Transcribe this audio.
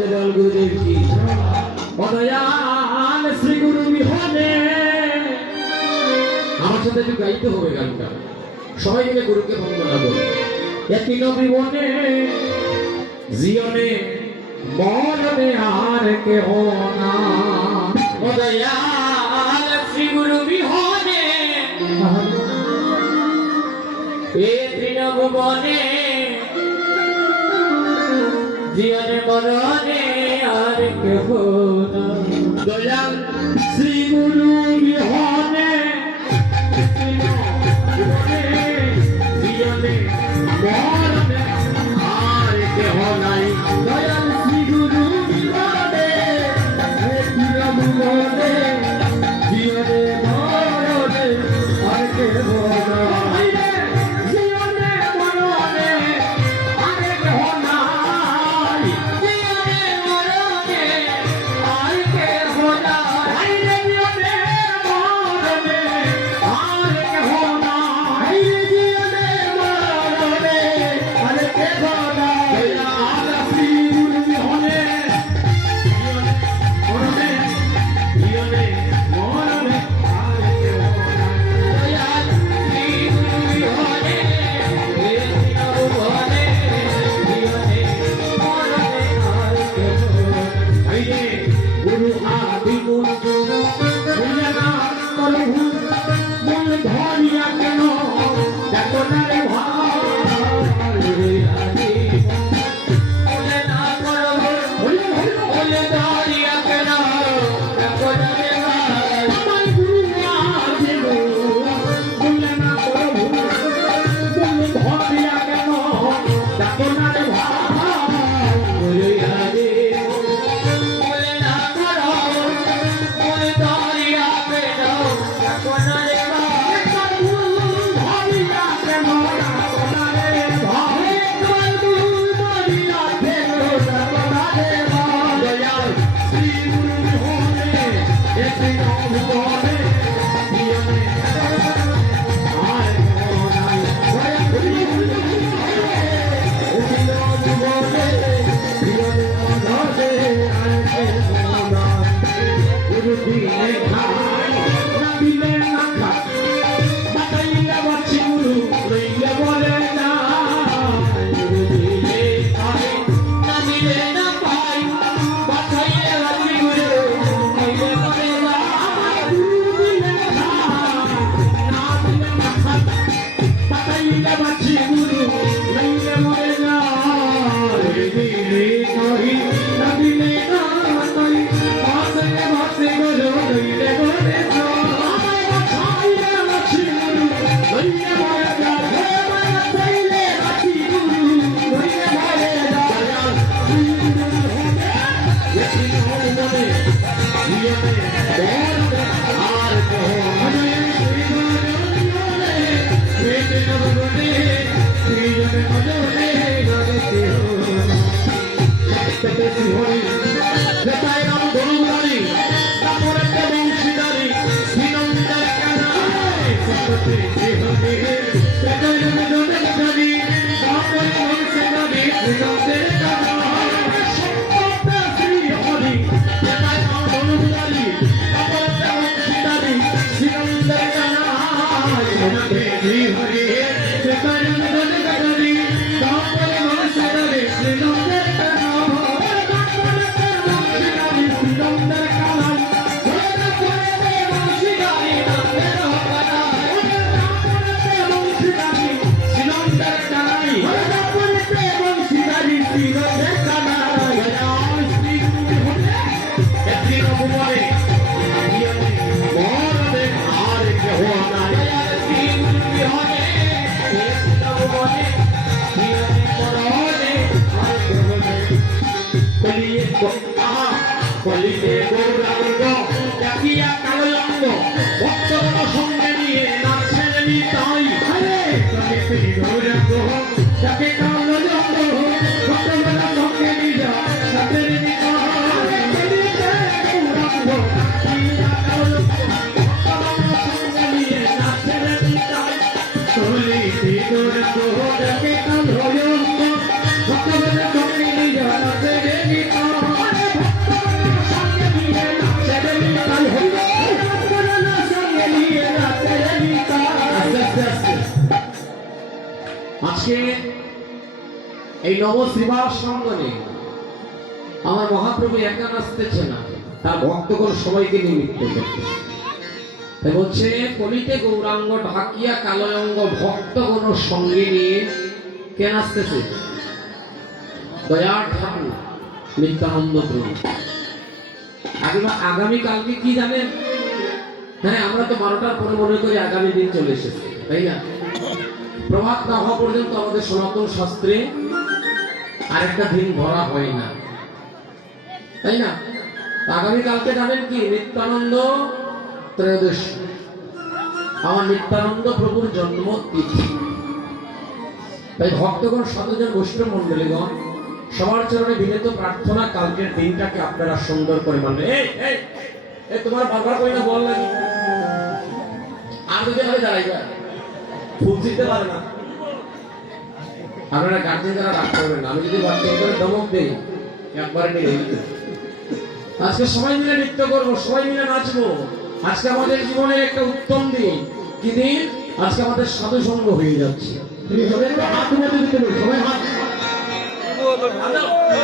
জয় গুরুদেব কি অদয়াল শ্রী গুরু বিহনে আমার সাথে একটু গাইতে হবে গানটা সবাই মিলে গুরুকে বন্দনা করো একই নবীবনে জীবনে মরণে আর কেহ না অদয়াল শ্রী গুরু বিহনে এ তৃণভুবনে জীবনে মরণে আর কেহ না দয়াল শ্রী গুরু বিহনে জীবনে মরণে আর কেহ নাই দয়াল শ্রী গুরু বিহনে তৃণভুবনে জীবনে মরণে আর কেহ নাই কলিতে গৌরাঙ্গ ডাকিয়া কালঙ্গ ভক্তগণ সঙ্গে নিয়ে নাচেন নিতাই কলিতে গৌরাঙ্গ ডাকে কালঙ্গ ভক্তগণ সঙ্গে নিয়ে নাচেন নিতাই কলিতে গৌরাঙ্গ ডাকিয়া কালঙ্গ ভক্তগণ সঙ্গে নিয়ে নাচেন নিতাই কলিতে গৌরাঙ্গ ডাকে কালঙ্গ ভক্তগণ সঙ্গে নিয়ে নাচেন নিতাই এই নব শ্রীবাস সঙ্গনে আমার মহাপ্রভু একা নাচতেছে না, তার ভক্তগণ সবাইকে নিমিত্ত করতেছে। তাই বলছে কলিতে গৌরাঙ্গ ঢাকিয়া কালয়ঙ্গ ভক্তগণ সঙ্গে নিয়ে কে নাচতেছে? দয়ার ঠাকুর নিত্যানন্দ প্রভু। আগামী কালকে কি জানেন? হ্যাঁ, আমরা তো 12টার পরে মনে করি আগামী দিন চলে এসেছে, তাই না? প্রভাত না হওয়া পর্যন্ত আমাদের সনাতন শাস্ত্রে আরেকটা দিন ধরা হয় না, তাই না? আগামী কালকে জানেন কি? নিত্যানন্দ ত্রয়োদশী, আমার নিত্যানন্দ প্রভুর জন্ম তিথি। তাই ভক্তগণ, সাধুজন, বৈষ্ণব মন্ডলীগণ সবার চরণে বিনীত প্রার্থনা, কালকের দিনটাকে আপনারা সুন্দর করে মানবেন। তোমার বারবার করি না বল লাগি আর যদি হবে দাঁড়াইবা ফুল দিতে পারে না। আপনারা গার্জেন যারা রাগ করবেন না, আমি যদি বাচ্চা করে দমক দিই একবারে নিয়ে আজকে সবাই মিলে নৃত্য করবো, সবাই মিলে নাচবো। আজকে আমাদের জীবনের একটা উত্তম দিন। কি দিন? আজকে আমাদের সাধু সঙ্গ হয়ে যাচ্ছে। হাত মধ্যে দিতে পারি, সবাই হাত Hare